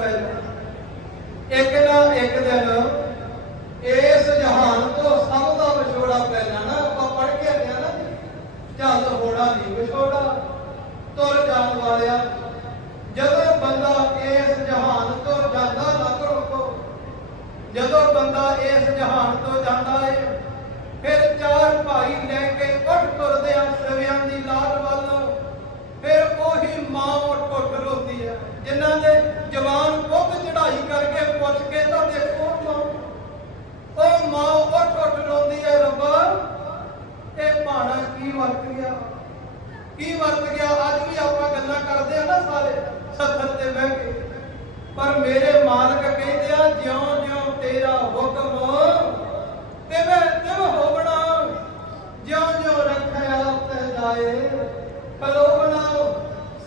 ਪੈ ਜਾਣਾ ਇੱਕ ਨਾ ਇੱਕ ਦਿਨ ਇਸ ਜਹਾਨ ਤੋਂ ਸਭ ਦਾ ਵਿਛੋੜਾ ਪੈ ਜਾਣਾ ਆਪਾਂ ਪੜ ਕੇ ਆਇਆ ਨਾ ਚੱਲ ਹੋਣਾ ਨਹੀਂ ਵਿਛੋੜਾ, ਤੁਰ ਜਾਣ ਵਾਲਿਆ। ਜਦੋਂ ਬੰਦਾ ਇਸ ਜਹਾਨ ਤੋਂ ਜਾਂਦਾ ਨਾ ਰੋਕੋ ਜਦੋਂ ਬੰਦਾ ਇਸ ਜਹਾਨ ਤੋਂ ਜਾਂਦਾ ਏ, ਫਿਰ ਚਾਰ ਭਾਈ ਲੈ ਕੇ ਉੱਠ ਤੁਰਦੇ ਆ ਸਵਿਆਂ ਦੀ ਲਾਲ ਵੱਲ ਫਿਰ ਉਹੀ ਮਾਂ ਉੱਠ ਉੱਠ ਰੋਂਦੀ ਹੈ ਜਿਨ੍ਹਾਂ ਦੇ ਜਵਾਨ ਪੁੱਤ ਚੜਾਈ ਕਰਕੇ ਪੁੱਛ ਕੇ ਤਾਂ ਦੇਖੋ ਮਾਂ ਉਹ ਮਾਂ ਉੱਠ ਉੱਠ ਰੋਂਦੀ ਹੈ ਰੱਬਾ ਇਹ ਭਾਣਾ ਕੀ ਵਰਤ ਗਿਆ ਕੀ ਵਰਤ ਗਿਆ? ਅੱਜ ਵੀ ਆਪਾਂ ਗੱਲਾਂ ਕਰਦੇ ਆ ਨਾ ਸਾਰੇ, ਸੱਥਰ ਤੇ ਬਹਿ ਕੇ। ਪਰ ਮੇਰੇ ਮਾਲਕ ਕਹਿੰਦੇ ਆ ਜਿਉਂ ਜਿਉਂ ਤੇਰਾ ਹੁਕਮ ਤਿਵੇਂ ਤਿਵ ਹੋਵਣਾ। ਜਿਉਂ ਜਿਉਂ ਰੱਖਿਆ ਤੇ ਜਾਏ ਪਲੋਵਣਾ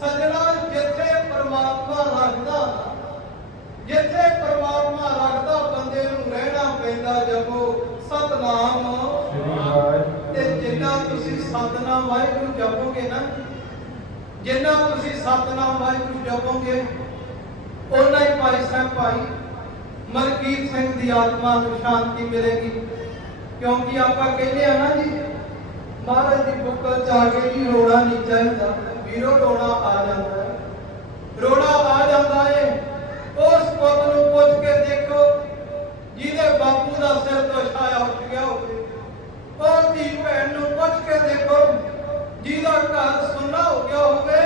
ਸਜਣਾ ਜਿੱਥੇ ਪਰਮਾਤਮਾ ਰੱਖਦਾ। ਜਿੱਥੇ ਪਰਮਾਤਮਾ ਰੱਖਦਾ, ਬੰਦੇ ਨੂੰ ਰਹਿਣਾ ਪੈਂਦਾ ਜਪੋ ਸਤਨਾਮ। ਤੁਸੀਂ ਸਤਨਾਮ ਵਾਹਿਗੁਰੂ ਜਪੋਗੇ ਨਾ, ਜਿੰਨਾ ਤੁਸੀਂ ਸਤਨਾਮ ਵਾਹਿਗੁਰੂ ਜਪੋਗੇ ਉਹਨਾਂ ਹੀ ਭਾਈ ਸਾਹਿਬ ਭਾਈ ਮਲਕੀਤ ਸਿੰਘ ਦੀ ਆਤਮਾ ਨੂੰ ਸ਼ਾਂਤੀ ਮਿਲੇਗੀ। ਕਿਉਂਕਿ ਆਪਾਂ ਕਹਿੰਦੇ ਆ ਨਾ ਜੀ, ਮਹਾਰਾਜ ਦੀ ਬੁੱਕਲ ਚ ਆ ਕੇ ਜੀ ਰੋਣਾ ਨਹੀਂ ਚਾਹੀਦਾ, ਵੀਰੋ ਰੋਣਾ ਆ ਜਾਂਦਾ ਹੈ। ਰੋਣਾ ਆ ਜਾਂਦਾ ਏ, ਉਸ ਪੁੱਤ ਨੂੰ ਪੁੱਛ ਕੇ ਦੇਖੋ ਜਿਹਦੇ ਬਾਪੂ ਦਾ ਸਿਰ ਤੋਂ ਛਾਇਆ ਉੱਠ ਗਿਆ ਹੋਵੇ ਉਹ ਧੀ ਭੈਣ ਨੂੰ ਪੁੱਛ ਕੇ ਦੇਖੋ ਜਿਹਦਾ ਘਰ ਸੁੰਨਾ ਹੋ ਗਿਆ ਹੋਵੇ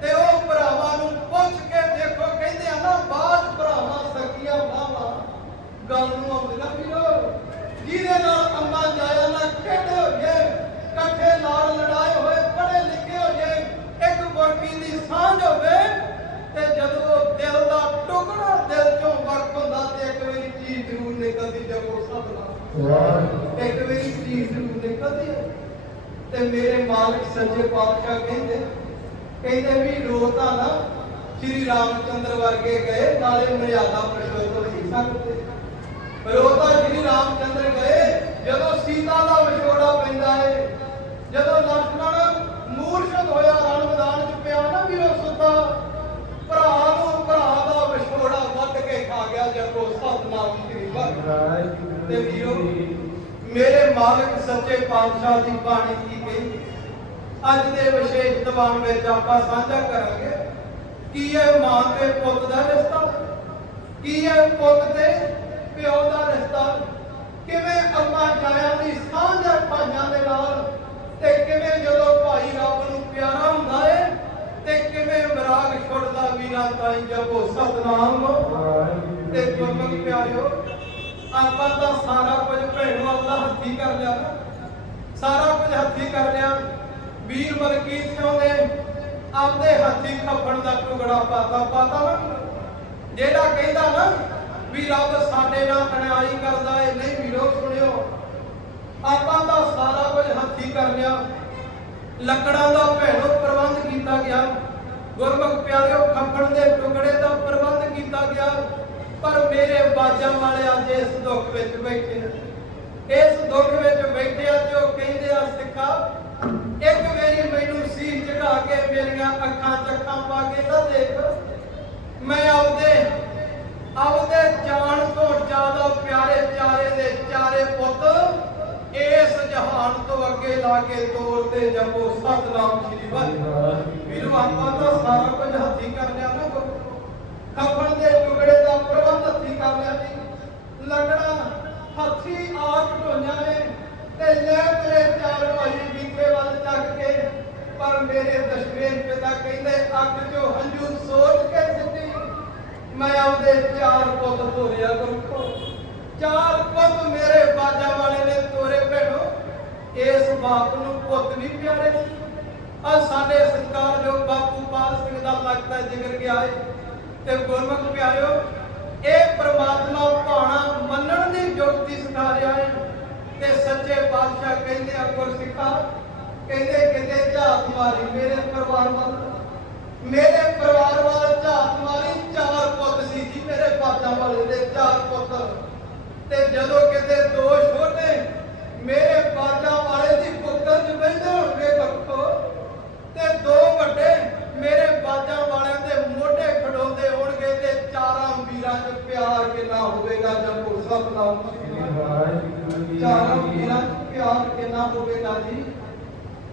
ਤੇ ਉਹ ਭਰਾਵਾਂ ਨੂੰ ਪੁੱਛ ਕੇ ਦੇਖੋ ਕਹਿੰਦੇ ਆ ਨਾ ਬਾਦ ਭਰਾਵਾਂ ਸਕੀਆਂ ਬਾਵਾ ਗੱਲ ਨੂੰ ਆਉਂਦਾ ਵੀਰੋ ਜਿਹਦੇ ਨਾਲ ਅੰਮਾ ਜਾਇਆ ਨਾ ਖੇਡੇ ਹੋ ਗਏ ਇਕੱਠੇ ਨਾਲ ਲੜਾਏ ਹੋਏ ਪੜ੍ਹੇ ਲਿਖੇ ਹੋ ਗਏ ਇੱਕ ਗੁਰਕੀ ਦੀ ਸਾਂਝ ਹੋਵੇ ਤੇ ਜਦੋਂ ਉਹ ਦਿਲ ਦਾ ਟੁਕੜਾ ਦਿਲ ਚੋਂ ਵਰਕ ਹੁੰਦਾ ਤੇ ਇੱਕ ਵਾਰੀ ਚੀਜ਼ ਜ਼ਰੂਰ ਨਿਕਲਦੀ ਜਦੋਂ ਸਭ ਨਾਲ ਇੱਕ ਵਾਰੀ ਚੀਜ਼ ਜ਼ਰੂਰ ਨਿਕਲਦੀ ਹੈ ਤੇ ਮੇਰੇ ਮਾਲਕ ਸੱਜੇ ਪਾਤਸ਼ਾਹ ਕਹਿੰਦੇ ਕਹਿੰਦੇ ਵੀ ਰੋਤਾ ਨਾ ਸ੍ਰੀ ਰਾਮਚੰਦਰ ਵਰਗੇ ਗਏ, ਨਾਲੇ ਮਰਿਆਦਾ ਪ੍ਰਸ਼ੋਤਮ ਸੀ ਸਕਦੇ ਪਰ ਉਹ ਤਾਂ ਸ੍ਰੀ ਰਾਮਚੰਦਰ ਗਏ, ਜਦੋਂ ਸੀਤਾ ਦਾ ਵਿਛੋੜਾ ਪੈਂਦਾ ਹੈ ਜਦੋਂ ਲਖਮਣ ਮੂਰਛਿਤ ਹੋਇਆ, ਰਣ 'ਚ ਪਿਆ ਨਾ ਵੀਰੋ ਸੁੱਤਾ, ਭਰਾ ਨੂੰ ਭਰਾ ਦਾ ਵਿਛੋੜਾ ਵੱਟ ਕੇ ਖਾ ਗਿਆ ਜਪੋ ਸਤਨਾਮ ਸ੍ਰੀ ਵਾਹਿਗੁਰੂ ਤੇ ਵੀਰੋ, ਮੇਰੇ ਮਾਲਕ ਸੱਚੇ ਪਾਤਸ਼ਾਹ ਦੀ ਬਾਣੀ ਕੀ ਅੱਜ ਦੇ ਵਿਸ਼ੇਸ਼ ਦੀਵਾਨ ਵਿੱਚ ਆਪਾਂ ਸਾਂਝਾ ਕਰਾਂਗੇ, ਕੀ ਹੈ ਮਾਂ ਤੇ ਪੁੱਤ ਦਾ ਰਿਸ਼ਤਾ? ਕੀ ਹੈ ਪੁੱਤ ਤੇ ਪਿਓ ਦਾ ਰਿਸ਼ਤਾ? ਕਿਵੇਂ ਅੰਮਾ ਜਾਇਆ ਦੀ ਸਾਂਝ ਹੈ ਭਾਈਆਂ ਦੇ ਨਾਲ? ਤੇ ਕਿਵੇਂ ਜਦੋਂ ਭਾਈ ਰੱਬ ਨੂੰ ਪਿਆਰਾ ਹੁੰਦਾ ਏ, ਤੇ ਕਿਵੇਂ ਵਿਰਾਗ ਛੁੱਟਦਾ ਵੀਰਾਂ ਤਾਈ ਜਪੋ ਸਤਨਾਮ? ਤੇ ਗੁਰਮੁਖ ਪਿਆਰਿਓ, ਆਪਾਂ ਤਾਂ ਸਾਰਾ ਕੁਝ ਭੈਣੋ ਅੱਲਾ ਹੱਥੀ ਕਰ ਲਿਆ ਸਾਰਾ ਕੁਝ ਹੱਥੀ ਕਰ ਲਿਆ। ਵੀਰ ਮਲਕੀਤ ਸਿੰਘ ਨੇ ਆਪਦੇ ਹੱਥੀ ਖੱਪਣ ਦਾ ਟੁਕੜਾ ਪਾਤਾ ਪਾਤਾ ਨਾ। ਜਿਹੜਾ ਕਹਿੰਦਾ ਨਾ ਵੀ ਰੱਬ ਸਾਡੇ ਨਾਲ ਅਨਿਆਈ ਕਰਦਾ ਏ, ਨਹੀਂ ਵੀਰੋ, ਸੁਣਿਓ। ਆਪਾਂ ਤਾਂ ਸਾਰਾ ਕੁਝ ਹੱਥੀ ਕਰ ਲਿਆ। ਲੱਕੜਾਂ ਦਾ ਭੈਣੋ ਪ੍ਰਬੰਧ ਕੀਤਾ ਗਿਆ। ਗੁਰਮੁਖ ਪਿਆਰਿਓ ਖੱਪਣ ਦੇ ਟੁਕੜੇ ਦਾ ਪ੍ਰਬੰਧ ਕੀਤਾ ਗਿਆ। ਪਰ ਮੇਰੇ ਬਾਜਾਂ ਵਾਲੇ ਅੱਜ ਇਸ ਦੁੱਖ ਵਿੱਚ ਬੈਠੇ ਨੇ ਇਸ ਦੁੱਖ ਵਿੱਚ ਬੈਠੇ ਆ ਜੋ ਕਹਿੰਦੇ ਆ, ਸਿੱਖਾ ਇੱਕ ਮੈਨੂੰ ਸੀਸ ਝੁਕਾ ਕੇ ਮੇਰੀਆਂ ਅੱਖਾਂ ਚੱਖਾਂ ਪਾ ਕੇ ਤਾਂ ਦੇਖ। ਮੈਂ ਆਪਦੇ ਆਪਦੇ ਜਾਨ ਤੋਂ ਜ਼ਿਆਦਾ ਪਿਆਰੇ ਚਾਰੇ ਦੇ ਚਾਰੇ ਪੁੱਤ ਇਸ ਜਹਾਨ ਤੋਂ ਅੱਗੇ ਲਾ ਕੇ ਤੋਰ ਜਪੋ ਸਤਨਾਮ ਸ੍ਰੀ ਵਾਹਿਗੁਰੂ। ਵੀਰੋ, ਆਪਾਂ ਤਾਂ ਸਾਰਾ ਕੁਝ ਹੱਥੀ ਕਰ ਲਿਆ ਨਾ ਗੁਰੂ ਦੇ ਟੁਕੜੇ ਦਾ ਪ੍ਰਬੰਧ ਹੱਥੀ ਕਰ ਲਿਆ ਜੀ। ਲੱਕੜਾਂ ਹੱਥੀ ਆਪ ਢੋਈਆਂ ਨੇ ਤੇ ਲੈ ਮੇਰੇ ਦਸ਼ਮੇਸ਼ ਪਿਤਾ ਕਹਿੰਦੇ, ਅੱਖ ਚੋਂ ਹੰਝੂ ਸੋਚ ਕੇ ਸਿੱਧੀ ਮੈਂ ਆਪਦੇ ਚਾਰ ਪੁੱਤ ਤੋਰਿਆ ਗੁਰੂ ਚਾਰ ਪੁੱਤ ਮੇਰੇ ਬਾਜਾ ਵਾਲੇ ਨੇ ਤੋਰੇ ਭੈਣੋ। ਇਸ ਬਾਪ ਨੂੰ ਪੁੱਤ ਨਹੀਂ ਪਿਆਰੇ। ਆ ਸਾਡੇ ਸਤਿਕਾਰਯੋਗ ਬਾਪੂ ਪਾਲ ਸਿੰਘ ਦਾ ਲੱਗਦਾ ਜਿਗਰ ਗਿਆ ਏ। ਤੇ ਗੁਰਮੁਖ ਪਿਆਰਿਓ, ਇਹ ਪ੍ਰਮਾਤਮਾ ਭਾਣਾ ਮੰਨਣ ਦੀ ਯੁਕਤੀ ਸਿਖਾ ਰਿਹਾ ਹੈ ਤੇ ਸੱਚੇ ਪਾਤਸ਼ਾਹ ਕਹਿੰਦੇ ਆ, ਗੁਰਸਿੱਖਾ ਕਹਿੰਦੇ ਕਿਤੇ ਝਾਤ ਮਾਰੀ, ਮੇਰੇ ਪਰਿਵਾਰ ਵੱਲ। ਮੇਰੇ ਪਰਿਵਾਰ ਵੱਲ ਝਾਤ ਮਾਰੀ, ਚਾਰ ਪੁੱਤ ਸੀ ਜੀ ਮੇਰੇ ਬਾਜਾਂ ਵਾਲੇ ਦੇ ਚਾਰ ਪੁੱਤ। ਤੇ ਜਦੋਂ ਕਿਤੇ ਦੋ ਛੋਟੇ ਮੇਰੇ ਬਾਜਾਂ ਵਾਲੇ ਦੀ ਪੁੱਤਰ ਚ ਬੈਠੇ ਹੋਣਗੇ ਬੱਖੋ ਤੇ ਦੋ ਵੱਡੇ ਮੇਰੇ ਬਾਜਾਂ ਵਾਲਿਆਂ ਦੇ ਮੋਢੇ ਖੜੋਦੇ ਹੋਣਗੇ ਤੇ ਚਾਰ ਸਤਨਾਮ ਸ੍ਰੀ ਵਾਹਿਗੁਰੂ ਚਾਰਾਂ ਵੀਰਾਂ ਚ ਪਿਆਰ ਕਿੰਨਾ ਹੋਵੇਗਾ ਜੀ।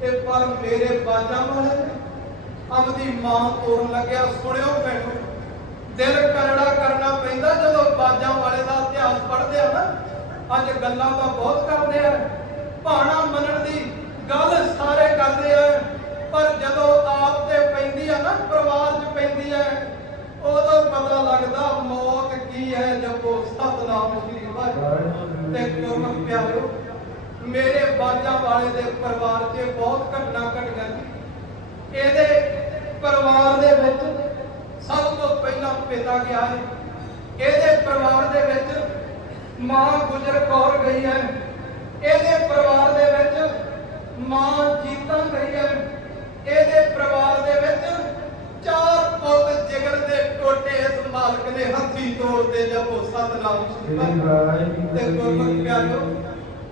ਤੇ ਪਰ ਮੇਰੇ ਬਾਜਾਂ ਵਾਲੇ ਆਪਦੀ ਮਾਂ ਤੋਰਨ ਲੱਗਿਆ। ਸੁਣਿਓ ਮੈਨੂੰ, ਦਿਲ ਕਰੜਾ ਕਰਨਾ ਪੈਂਦਾ ਜਦੋਂ ਬਾਜਾਂ ਵਾਲੇ ਦਾ ਇਤਿਹਾਸ ਪੜ੍ਹਦੇ ਆ ਨਾ। ਅੱਜ ਗੱਲਾਂ ਤਾਂ ਬਹੁਤ ਕਰਦੇ ਆ। ਭਾਣਾ ਮੰਨਣ ਦੀ ਗੱਲ ਸਾਰੇ ਕਰਦੇ ਆ। ਪਰ ਜਦੋਂ ਆਪ ਤੇ ਪੈਂਦੀ ਆ ਨਾ, ਪਰਿਵਾਰ 'ਚ ਪੈਂਦੀ ਆ, ਉਦੋਂ ਪਤਾ ਲੱਗਦਾ ਮੌਤ ਕੀ ਹੈ ਜਦੋਂ ਸਤਨਾਮ ਸ੍ਰੀ ਵਾਹਿਗੁਰੂ। ਤੇ ਗੁਰਮੁਖ ਪਿਆਰਿਓ ਮੇਰੇ ਬਾਜਾਂ ਵਾਲੇ ਦੇ ਪਰਿਵਾਰ 'ਚ ਬਹੁਤ ਘਟਨਾ ਘਟੀਆਂ ਜੀ ਇਹਦੇ ਪਰਿਵਾਰ ਦੇ ਵਿੱਚ ਸਭ ਤੋਂ ਪਹਿਲਾਂ ਪਿਤਾ ਗਿਆ ਹੈ। ਇਹਦੇ ਪਰਿਵਾਰ ਦੇ ਵਿੱਚ ਮਾਂ ਗੁਜਰ ਕੌਰ ਗਈ ਹੈ। ਇਹਦੇ ਪਰਿਵਾਰ ਦੇ ਵਿੱਚ ਮਾਂ ਜੀਤਾ ਗਈ ਹੈ। ਇਹਦੇ ਪਰਿਵਾਰ ਦੇ ਵਿੱਚ ਚਾਰ ਪੁੱਤ ਜਿਗਰ ਦੇ ਟੋਟੇ ਇਸ ਮਾਲਕ ਨੇ ਹੱਥੀ ਤੋੜਦੇ ਜਪੋ ਸਤਨਾਮ। ਤੇ ਗੁਰਮੁਖ ਪਿਆਰਿਓ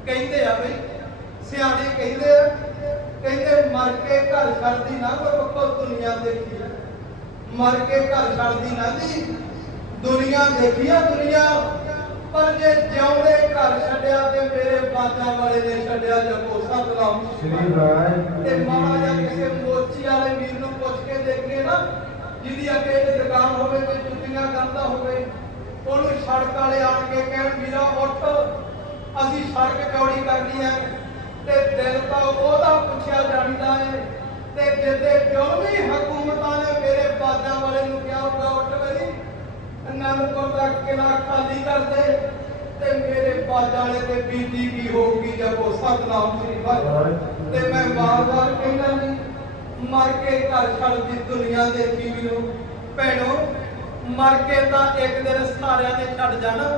ਕਹਿੰਦੇ ਆ ਬਈ ਸਿਆਣੇ ਕਹਿੰਦੇ ਆ ਕਹਿੰਦੇ ਮਰ ਕੇ ਘਰ ਛੱਡਦੀ ਨਾ ਕੋਈ ਦੁਨੀਆ ਦੇਖੀ ਆ। ਮਰ ਕੇ ਘਰ ਛੱਡਦੀ ਨਾ ਜੀ ਦੁਨੀਆ ਦੇਖੀ ਆ ਦੁਨੀਆ। ਪਰ ਜੇ ਜਿਉਂਦੇ ਘਰ ਛੱਡਿਆ ਤੇ ਮੇਰੇ ਬਾਜਾਂ ਵਾਲੇ ਨੇ ਛੱਡਿਆ ਜਪੋ ਸਤਨਾਮ ਸ੍ਰੀ ਵਾਹਿਗੁਰੂ ਤੇ ਜਿਹਾ ਕਿਸੇ ਮੋਚੀ ਵਾਲੇ ਵੀਰ ਨੂੰ ਪੁੱਛ ਕੇ ਦੇਖੀਏ ਨਾ ਜਿਹਦੀ ਅੱਗੇ ਤੇ ਦੁਕਾਨ ਹੋਵੇ ਕੋਈ ਜੁੱਤੀਆਂ ਕਰਦਾ ਹੋਵੇ ਉਹਨੂੰ ਸੜਕ ਵਾਲੇ ਆਣ ਕੇ ਕਹਿਣ ਵੀਰਾ ਉੱਠ। ਅਸੀਂ ਸੜਕ ਚੌੜੀ ਕਰਨੀ ਹੈ ਤੇ ਦਿਲ ਤਾਂ ਉਹਦਾ ਪੁੱਛਿਆ ਜਾਂਦਾ ਹੈ। ਤੇ ਜਿੱਦੇ ਜ਼ੁਲਮੀ ਹਕੂਮਤਾਂ ਨੇ ਮੇਰੇ ਬਾਜਾਂ ਵਾਲੇ ਨੂੰ ਕਿਹਾ ਹੋਗਾ ਉੱਠ ਬਈ, ਅਨੰਦਪੁਰ ਦਾ ਕਿਲਾ ਖਾਲੀ ਕਰ ਦੇ ਤੇ ਮੇਰੇ ਬਾਜਾਂ ਵਾਲੇ ਤੇ ਬੀਤੀ ਕੀ ਹੋਊਗੀ ਜਦੋਂ ਸਤਨਾਮ ਸ੍ਰੀ ਵਾਹਿਗੁਰੂ ਤੇ ਮੈਂ ਵਾਰ-ਵਾਰ ਕਹਿੰਦਾ ਜੀ, ਮਰ ਕੇ ਘਰ ਛੱਡਦੀ ਦੁਨੀਆ ਦੇ ਜੀਵ ਨੂੰ। ਭੈਣੋ, ਮਰ ਕੇ ਤਾਂ ਇੱਕ ਦਿਨ ਸਾਰਿਆਂ ਨੇ ਛੱਡ ਜਾਣਾ।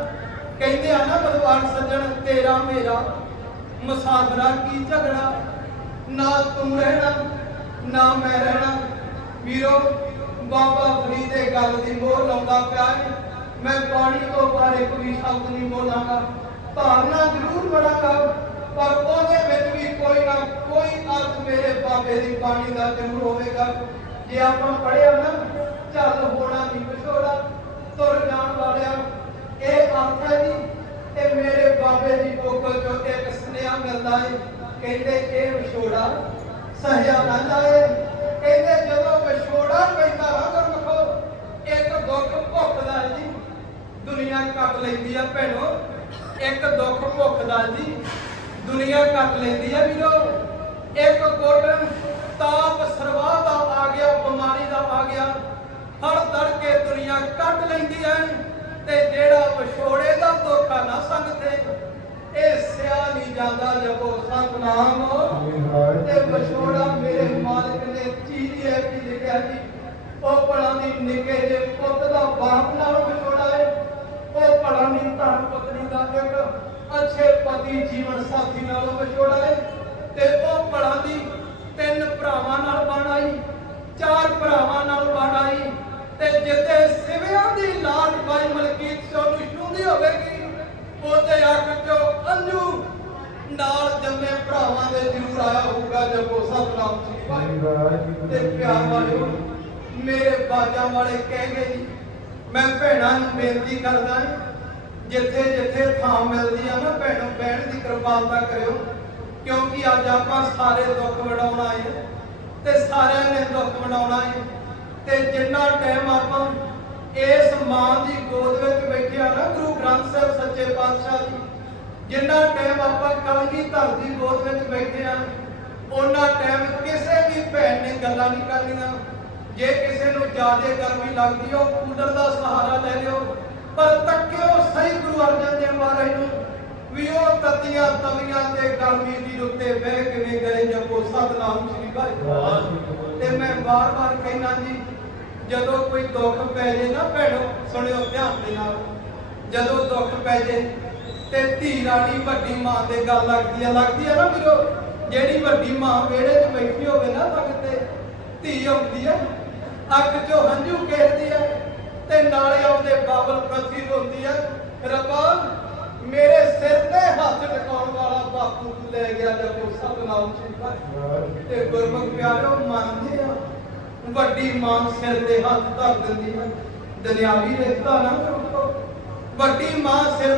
ਕਹਿੰਦੇ ਆ ਨਾ ਬਲਵਾਨ ਸੱਜਣ, ਤੇਰਾ ਮੇਰਾ ਮੁਸਾਫਰਾ ਕੀ ਝਗੜਾ? ਨਾ ਤੂੰ ਰਹਿਣਾ, ਨਾ ਮੈਂ ਰਹਿਣਾ। ਵੀਰੋ, ਬਾਬਾ ਫਰੀਦ ਦੇ ਗੱਲ ਦੀ ਮੋਹਰ ਲਾਉਂਦਾ ਪਿਆ ਹੈ ਮੈਂ ਬਾਣੀ ਤੋਂ ਬਾਰੇ ਕੋਈ ਸ਼ਬਦ ਨਹੀਂ ਬੋਲਾਂਗਾ। ਧਾਰਨਾ ਜ਼ਰੂਰ ਬੜਾਂਗਾ ਪਰ ਉਹਦੇ ਵਿੱਚ ਵੀ ਕੋਈ ਨਾ ਕੋਈ ਅਰਥ ਮੇਰੇ ਬਾਬੇ ਦੀ ਬਾਣੀ ਦਾ ਜ਼ਰੂਰ ਹੋਵੇਗਾ। ਜੇ ਆਪਾਂ ਪੜਿਆ ਨਾ, ਚੱਲ ਹੋਣਾ ਨਹੀਂ ਵਿਛੋੜਾ ਤੁਰ ਜਾਣ ਵਾਲਿਆ ਇਹ ਅਰਥ ਜੀ ਤੇ ਮੇਰੇ ਬਾਬੇ ਦੀ ਕੋਕਲ ਚੋਂ ਇੱਕ ਸੁਨੇਹਾ ਮਿਲਦਾ ਹੈ ਕਹਿੰਦੇ, ਇਹ ਵਿਛੋੜਾ ਸਹਿਆ ਨਾ ਜਾਏ। ਕਹਿੰਦੇ, ਜਦੋਂ ਵਿਛੋੜਾ ਪੈਂਦਾ ਨਾ ਗੁਰਮਖੋ ਇੱਕ ਦੁੱਖ ਭੁੱਖ ਜੀ। ਦੁਨੀਆ ਕੱਟ ਲੈਂਦੀ ਆ ਭੈਣੋ, ਇੱਕ ਦੁੱਖ ਭੁੱਖ ਦਾ ਜੀ। ਦੁਨੀਆ ਕੱਟ ਲੈਂਦੀ ਆ ਵੀਰੋ। ਇੱਕ ਗੁੱਟ ਤਾਪ ਸਰਵਾਹ ਦਾ ਆ ਗਿਆ, ਬਿਮਾਰੀ ਦਾ ਆ ਗਿਆ। ਹਰ ਤੜਕੇ ਦੁਨੀਆ ਕੱਟ ਲੈਂਦੀ ਹੈ ਤੇ ਜਿਹੜਾ ਵਿਛੋੜੇ ਦਾ ਧੋਖਾ ਨਾ ਸੰਗਤੇ, ਇਹ ਸਿਆ ਨਹੀਂ ਜਾਂਦਾ ਜਪੋ ਸਤਨਾਮ। ਤੇ ਵਿਛੋੜਾ ਮੇਰੇ ਮਾਲਕ ਨੇ ਚੀਜ਼ੇ ਕੀ ਲਿਖਿਆ ਜੀ ਉਹ ਭਲਾ ਦੀ ਨਿੱਕੇ ਜੇ ਪੁੱਤ ਦਾ ਬਾਪ ਨਾਲ ਵਿਛੋੜਾ ਹੈ ਉਹ ਭਲਾ ਨਹੀਂ ਧਨ ਪਤਨੀ ਦਾ ਇੱਕ ਅੱਛੇ ਪਤੀ ਜੀਵਨ ਸਾਥੀ ਨਾਲ ਵਿਛੋੜਾ ਹੈ ਤੇ ਉਹ ਭਲਾ ਦੀ ਤਿੰਨ ਭਰਾਵਾਂ ਨਾਲ ਬਣਾਈ ਚਾਰ ਭਰਾਵਾਂ ਨਾਲ ਬਣਾਈ ਤੇ ਜਿੱਤੇ ਸਿਵਿਆਂ ਦੀ ਲਾਟ ਬਾਈ ਮਲਕੀਤ ਸਿੰਘ ਨੂੰ ਛੂੰਦੀ ਹੋਵੇਗੀ ਉਹਦੇ ਅੱਖ ਚੋਂ ਅੰਜੂ ਨਾਲ ਜੰਮੇ ਭਰਾਵਾਂ ਦੇ ਜ਼ਰੂਰ ਆਇਆ ਹੋਊਗਾ ਜਪੋ ਸਤਨਾਮ ਸ੍ਰੀ ਵਾਹਿਗੁਰੂ ਤੇ ਪਿਆਰ ਵਾਲਿਓ ਮੇਰੇ ਬਾਜਾਂ ਵਾਲੇ ਕਹਿ ਗਏ ਜੀ, ਮੈਂ ਭੈਣਾਂ ਨੂੰ ਬੇਨਤੀ ਕਰਦਾ ਜਿੱਥੇ ਜਿੱਥੇ ਥਾਂ ਮਿਲਦੀ ਆ ਨਾ ਭੈਣੋ, ਬਹਿਣ ਦੀ ਕਿਰਪਾਲਤਾ ਕਰਿਓ, ਕਿਉਂਕਿ ਅੱਜ ਆਪਾਂ ਸਾਰੇ ਦੁੱਖ ਵਡਾਉਣਾ ਹੈ ਤੇ ਸਾਰਿਆਂ ਨੇ ਦੁੱਖ ਵਡਾਉਣਾ ਹੈ। ਤੇ ਜਿੰਨਾ ਟਾਈਮ ਆਪਾਂ ਇਸ ਮਾਂ ਦੀ ਗੋਦ ਵਿੱਚ ਬੈਠੇ ਨਾ, ਗੁਰੂ ਗ੍ਰੰਥ ਸਾਹਿਬ ਸੱਚੇ ਪਾਤਸ਼ਾਹ ਦੀ ਜਿੰਨਾ ਟਾਈਮ ਆਪਾਂ ਕਲਗੀ ਧਰ ਦੀ ਗੋਦ ਵਿੱਚ ਬੈਠੇ ਆ, ਉਹਨਾਂ ਟਾਈਮ ਕਿਸੇ ਵੀ ਭੈਣ ਨੇ ਗੱਲਾਂ ਨਹੀਂ ਕਰਨੀਆਂ। ਜੇ ਕਿਸੇ ਨੂੰ ਜ਼ਿਆਦਾ ਗਰਮੀ ਲੱਗਦੀ ਹੋ ਕੂਲਰ ਦਾ ਸਹਾਰਾ ਲੈ ਲਿਓ। ਪਰ ਤੱਕਿਓ ਸਹੀ ਗੁਰੂ ਅਰਜਨ ਦੇਵ ਮਹਾਰਾਜ ਨੂੰ ਵੀ ਉਹ ਤਤੀਆਂ ਤਵੀਆਂ ਤੇ ਗਰਮੀ ਦੀ ਰੁੱਤੇ ਬਹਿ ਕਿਵੇਂ ਕਰੇ ਜਪੋ ਸਤਨਾਮ ਸ੍ਰੀ ਵਾਹਿਗੁਰੂ ਤੇ ਮੈਂ ਵਾਰ-ਵਾਰ ਕਹਿਣਾ ਜੀ, ਜਦੋਂ ਕੋਈ ਦੁੱਖ ਪੈ ਜੇ ਨਾ ਭੈਣੋ, ਸੁਣਿਓ ਧਿਆਨ ਦੇ ਨਾਲ। ਜਦੋਂ ਦੁੱਖ ਪੈ ਜੇ ਤੇ ਧੀ ਰਾਣੀ ਵੱਡੀ ਮਾਂ ਦੇ ਗੱਲ ਲੱਗਦੀ ਆ ਲੱਗਦੀ ਆ ਨਾ ਵੀਰੋ, ਜਿਹੜੀ ਵੱਡੀ ਮਾਂ ਵਿਹੜੇ 'ਚ ਬੈਠੀ ਹੋਵੇ ਨਾ ਤਾਂ ਕਿਤੇ ਧੀ ਆਉਂਦੀ ਆ, ਅੱਖ 'ਚੋਂ ਹੰਝੂ ਕੇਰਦੀ ਆ ਤੇ ਨਾਲੇ ਆਉਂਦੇ ਬਾਬਲ ਪ੍ਰਤੀ ਰੋਂਦੀ ਆ, ਰੱਬਾ ਮੇਰੇ ਸਿਰ ਤੇ ਹੱਥ ਟਿਕਾਉਣ ਵਾਲਾ ਬਾਪੂ ਲੈ ਗਿਆ ਜਦੋਂ ਸਤਨਾਮ ਸ੍ਰੀ ਵਾਹਿਗੁਰੂ ਤੇ ਗੁਰਮੁਖ ਪਿਆਰਿਓ, ਮੰਨਦੇ ਆ, ਵੱਡੀ ਮਾਂ ਸਿਰ ਤੇ ਹੱਥ ਧਰ ਦਿੰਦੀ ਹੈ ਦੁਨਿਆਵੀ ਰਿਸ਼ਤਾ ਨਾ ਕਰੋ ਵੱਡੀ ਮਾਂ ਸਿਰ